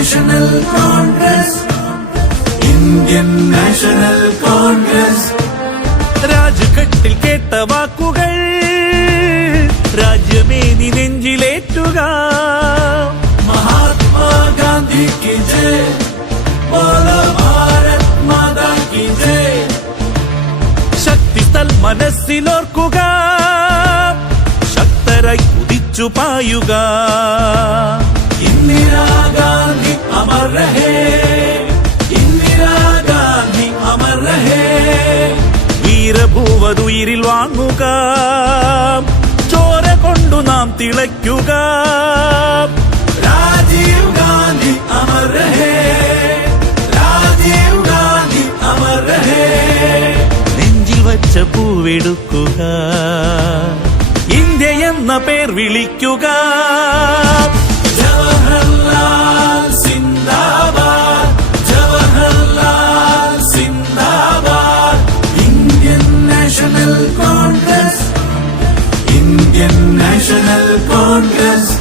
National Congress Indian National Congress ராஜ்கட்டில் கேട്ട വാക്കുകൾ രാജ്യമേ നീ നെഞ്ചിലേറ്റുക മഹാത്മാ ഗാന്ധിക്ക് ജയ് ബോലോ ഭാരത് മാതാക്ക് ജയ് ശക്തി സ്ഥൽ മനസ്സിലോർക്കുക ശക്തരായി കുതിച്ചു പായുക ഇന്ദിരാഗാന്ധി നീരിൽ വാങ്ങുക. ചോര കൊണ്ടു നാം തിളയ്ക്കുക. രാജീവ് ഗാന്ധി അമർ രാജീവ് ഗാന്ധി അമർ നെഞ്ചിൽ വച്ച പൂവെടുക്കുക. ഇന്ത്യ എന്ന പേർ വിളിക്കുക. ഇന്ത്യൻ നാഷണൽ കോൺഗ്രസ്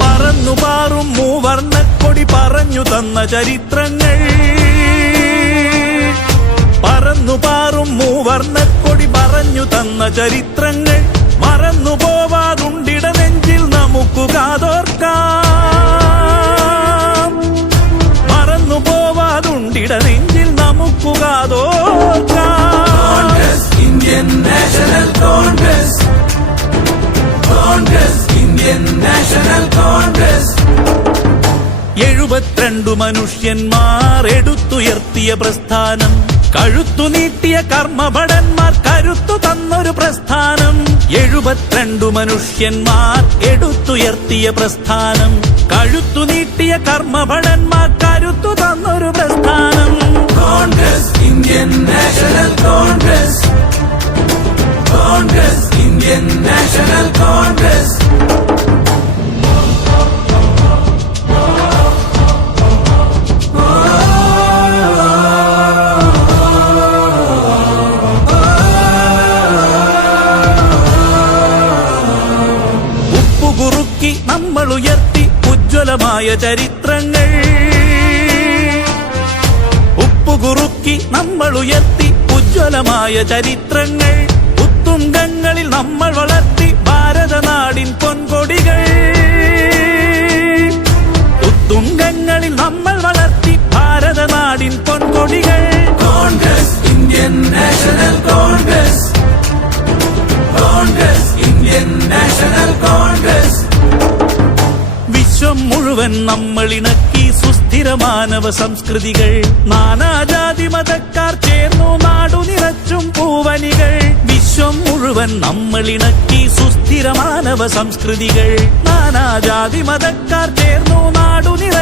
പറന്നുപാറും മൂവർണക്കൊടി പറഞ്ഞു തന്ന ചരിത്രങ്ങൾ. പറന്നുപാറും മൂവർണക്കൊടി പറഞ്ഞു തന്ന ചരിത്രങ്ങൾ. National Congress. എഴുപത്തിരണ്ടു മനുഷ്യന്മാർ എടുത്തുയർത്തിയ പ്രസ്ഥാനം. കഴുത്തു നീട്ടിയ കർമ്മഭടന്മാർ കരുത്തു തന്നൊരു പ്രസ്ഥാനം. എഴുപത്തിരണ്ടു മനുഷ്യന്മാർ എടുത്തുയർത്തിയ പ്രസ്ഥാനം. കഴുത്തു നീട്ടിയ കർമ്മഭടന്മാർ കരുത്തു തന്നൊരു പ്രസ്ഥാനം. Congress Indian National Congress. Congress Indian National Congress. ഉജ്ജ്വലമായ ചരിത്രങ്ങൾ. ഉപ്പുകുറുക്കി നമ്മൾ ഉയർത്തി ഉജ്ജ്വലമായ ചരിത്രങ്ങൾ. ഉത്തുംഗങ്ങളിൽ നമ്മൾ വളർത്തി ഭാരതനാടിൻ പൊൻകൊടികൾ. ഇണക്കി സുസ്ഥിര മാനവ സംസ്കൃതികൾ. നാനാജാതി മതക്കാർ ചേർന്നു നാടു നിറച്ചും പൂവനികൾ. വിശ്വം മുഴുവൻ നമ്മളിണക്കി സുസ്ഥിര മാനവ സംസ്കൃതികൾ. നാനാജാതി മതക്കാർ ചേർന്നു നാടു നിറച്ചും